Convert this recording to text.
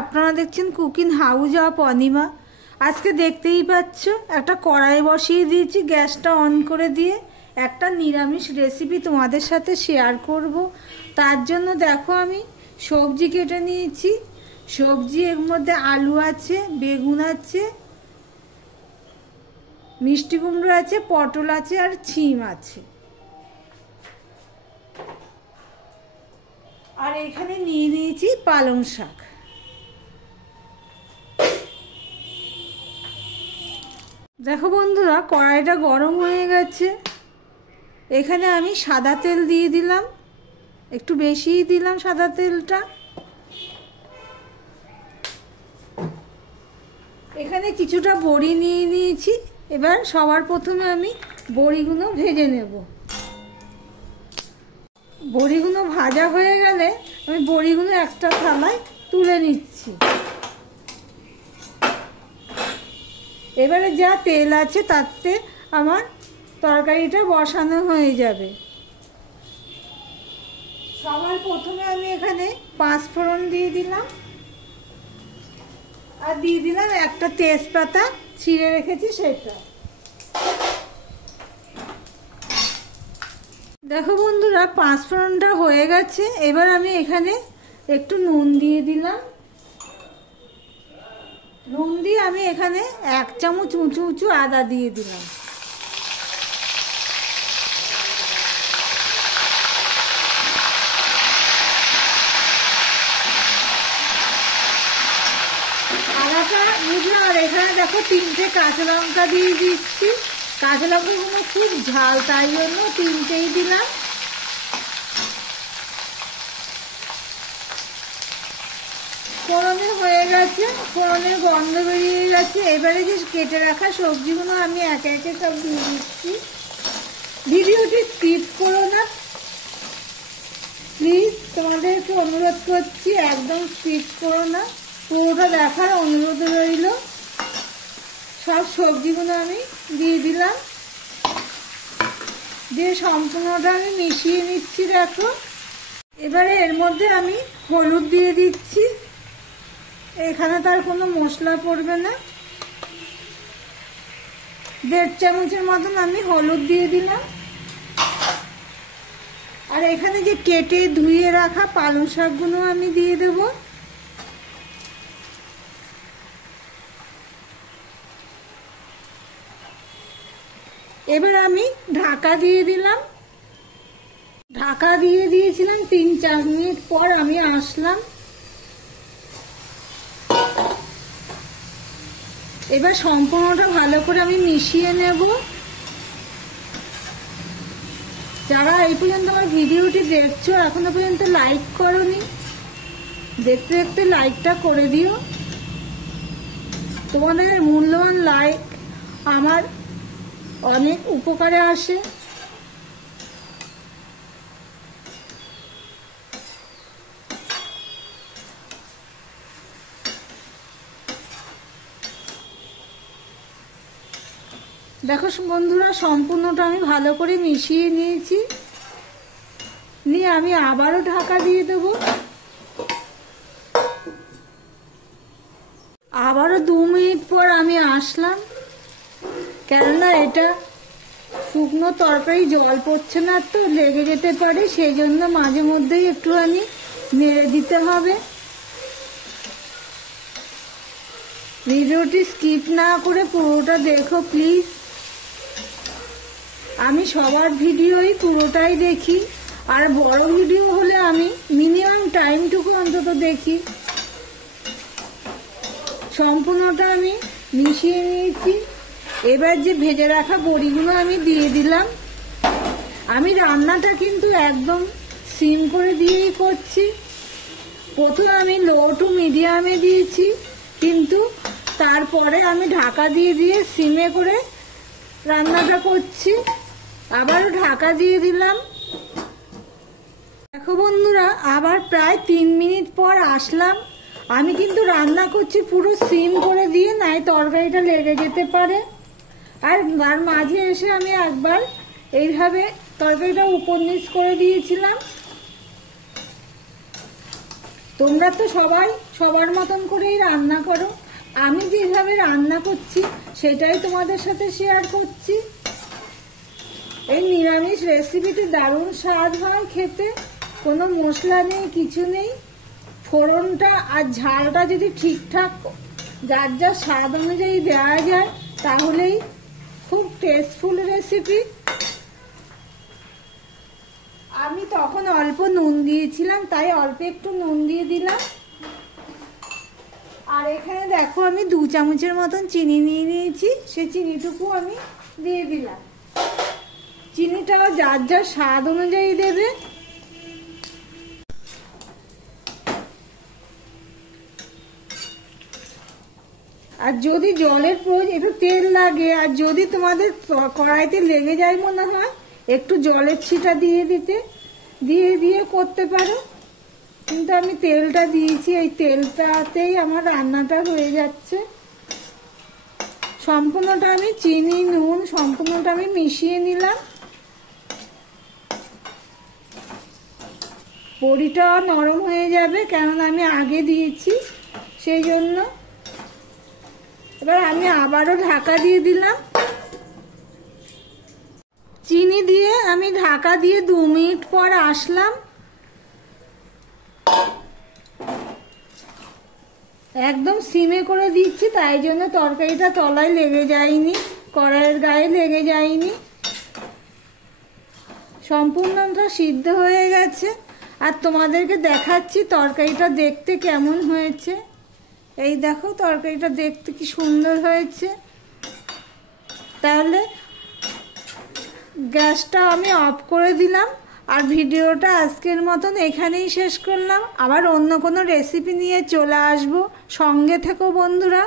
আপনারা দেখছেন cooking house of Anima. আজকে দেখতেই পাচ্ছ একটা কড়াই বসিয়ে দিয়েছি, গ্যাসটা অন করে দিয়ে একটা নিরামিষ রেসিপি তোমাদের সাথে শেয়ার করব। তার জন্য দেখো আমি সবজি কেটে নিয়েছি। সবজি এর মধ্যে আলু আছে, বেগুন আছে, মিষ্টি কুমড়ো আছে, পটল আছে আর ছিম আছে। আর এখানে নিয়ে নিয়েছি পালং শাক। দেখো বন্ধুরা, কড়াইটা গরম হয়ে গেছে। এখানে আমি সাদা তেল দিয়ে দিলাম, একটু বেশিই দিলাম সাদা তেলটা। এখানে কিছুটা বড়ি নিয়ে নিয়েছি। এবার সবার প্রথমে আমি বড়িগুলো ভেজে নেব। বড়িগুলো ভাজা হয়ে গেলে আমি বড়িগুলো একটা থালায় তুলে নিচ্ছি। এবারে যা তেল আছে তাতে আমার তরকারিটা বসানো হয়ে যাবে। সবার প্রথমে আমি এখানে 5 ফোড়ন দিয়ে দিলাম, আর দিয়ে দিলাম একটা তেজপাতা ছিঁড়ে রেখেছি সেটা। দেখো বন্ধুরা, 5 ফোড়নটা হয়ে গেছে। এবার আমি এখানে একটু নুন দিয়ে দিলাম। নুন দিয়ে আমি এখানে 1 চামচ উঁচু উঁচু আদা দিয়ে দিলাম। আদাটা বুঝলো। আর এখানে দেখো 3টে কাঁচা লঙ্কা দিয়ে দিচ্ছি। কাঁচা লঙ্কাগুলো খুব ঝাল, তাই জন্য 3টেই দিলাম। ফোড়নে হয়ে গেছে, ফোড়নের গন্ধ বেরিয়ে গেছে। এবারে যে কেটে রাখা সবজিগুলো আমি একে একে সব দিয়ে দিচ্ছি। ভিডিওটি স্কিপ করো না প্লিজ, তোমাদেরকে অনুরোধ করছি, একদম স্কিপ করো না, পুরোটা দেখার অনুরোধ রইল। সব সবজিগুলো আমি দিয়ে দিলাম, দিয়ে সম্পূর্ণটা আমি মিশিয়ে নিচ্ছি। দেখো, এবারে এর মধ্যে আমি হলুদ দিয়ে দিচ্ছি। এখানে তার কোনো মশলা পড়বে না। 1.5 চামচের মতন আমি হলুদ দিয়ে দিলাম। আর এখানে যে কেটে ধুয়ে রাখা পালং শাকগুলো আমি দিয়ে দেব। এবার আমি ঢাকা দিয়ে দিলাম। ঢাকা দিয়ে দিয়েছিলাম, 3-4 মিনিট পর আমি আসলাম। এবার সম্পূর্ণটা ভালো করে আমি মিশিয়ে নেব। যারা এই পর্যন্ত আমার ভিডিওটি দেখছো এখনো পর্যন্ত লাইক করোনি, দেখতে দেখতে লাইকটা করে দিও। তোমাদের মূল্যবান লাইক আমার অনেক উপকারে আসে। দেখো বন্ধুরা, সম্পূর্ণটা আমি ভালো করে মিশিয়ে নিয়েছি। নিয়ে আমি আবারও ঢাকা দিয়ে দেব। আবারও 2 মিনিট পর আমি আসলাম। কেননা এটা শুকনো তরকারি, জল পড়ছে না তো, লেগে যেতে পারে, সেই জন্য মাঝে মধ্যেই একটুখানি নেড়ে দিতে হবে। ভিডিওটি স্কিপ না করে পুরোটা দেখো প্লিজ। আমি সবার ভিডিওই পুরোটাই দেখি, আর বড় ভিডিও হলে আমি মিনিমাম টাইমটুকু অন্তত দেখি। সম্পূর্ণটা আমি মিশিয়ে নিয়েছি। এবার যে ভেজে রাখা বড়িগুলো আমি দিয়ে দিলাম। আমি রান্নাটা কিন্তু একদম সিম করে দিয়েই করছি। প্রথমে আমি লো টু মিডিয়ামে দিয়েছি, কিন্তু তারপরে আমি ঢাকা দিয়ে দিয়ে সিমে করে রান্নাটা করছি। আবারও ঢাকা দিয়ে দিলাম। দেখো বন্ধুরা, আবার প্রায় 3 মিনিট পর আসলাম। আমি কিন্তু রান্না করছি পুরো সিম করে দিয়ে, নাই তরকারিটা লেগে যেতে পারে। আর মাঝে এসে আমি একবার এইভাবে তরকারিটা উপর নিচ করে দিয়েছিলাম। তোমরা তো সবাই সবার মতন করেই রান্না করো। আমি যেভাবে রান্না করছি সেটাই তোমাদের সাথে শেয়ার করছি। এই নিরামিষ রেসিপিটি দারুণ স্বাদ হয় খেতে, কোনো মশলা নেই, কিছু নেই। ফোড়নটা আর ঝালটা যদি ঠিকঠাক যার যার স্বাদ অনুযায়ী দেওয়া যায় তাহলেই খুব টেস্টফুল রেসিপি। আমি তখন অল্প নুন দিয়েছিলাম, তাই অল্প একটু নুন দিয়ে দিলাম। আর এখানে দেখো আমি 2 চামচের মতন চিনি নিয়ে নিয়েছি, সেই চিনিটুকু আমি দিয়ে দিলাম। চিনিটা যার যার স্বাদ অনুযায়ী দেবে। আর যদি জলের প্রয়োজন, একটু তেল লাগে, আর যদি তোমাদের কড়াইতে লেগে যায় মনে হয় একটু জলের ছিটা দিয়ে করতে পারো। কিন্তু আমি তেলটা দিয়েছি, এই তেলটাতেই আমার রান্নাটা হয়ে যাচ্ছে। সম্পূর্ণটা আমি চিনি নুন সম্পূর্ণটা আমি মিশিয়ে নিলাম। বড়িটা নরম হয়ে যাবে, কেননা আমি আগে দিয়েছি সেই জন্য। এবার আমি আবারও ঢাকা দিয়ে দিলাম। চিনি দিয়ে আমি ঢাকা দিয়ে 2 মিনিট পর আসলাম। একদম সিমে করে দিচ্ছি, তাই জন্য তরকারিটা তলায় লেগে যায়নি, কড়াইয়ের গায়ে লেগে যায়নি। সম্পূর্ণটা সিদ্ধ হয়ে গেছে। আর তোমাদেরকে দেখাচ্ছি তরকারিটা দেখতে কেমন হয়েছে। এই দেখো তরকারিটা দেখতে কি সুন্দর হয়েছে। তাহলে গ্যাসটা আমি অফ করে দিলাম। আর ভিডিওটা আজকের মতন এখানেই শেষ করলাম। আবার অন্য কোনো রেসিপি নিয়ে চলে আসবো, সঙ্গে থেকো বন্ধুরা।